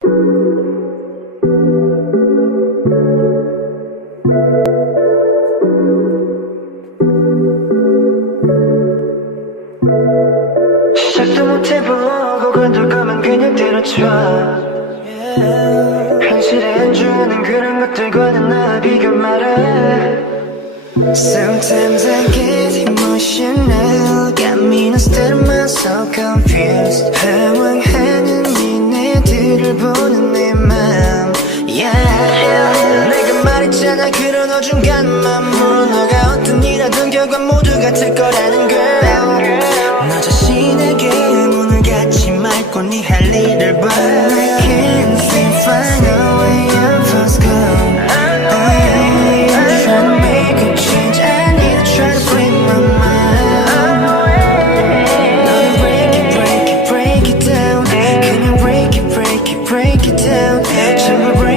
시작도 못해보고 건들 거면 그냥 때려쳐 현실에 안주하는 그런 것들과는 나 비교 말아. Sometimes I get emotional, got me instead of so confused. 방황하는 니네들을 보는 내 맘, yeah. 내가 말했잖아 그런 어중간한 맘으로 너가 어떤 일 하든 결과 모두 같을 거라는 걸. 너 자신에게 문을 닫지 말고 네 할 일을 봐. I can't seem to find a way out of this girl. I'm trying to make a change. I need to try to free my mind. 너는 break it, break it, break it down. 그냥 break it, break it, break it down. 전부 break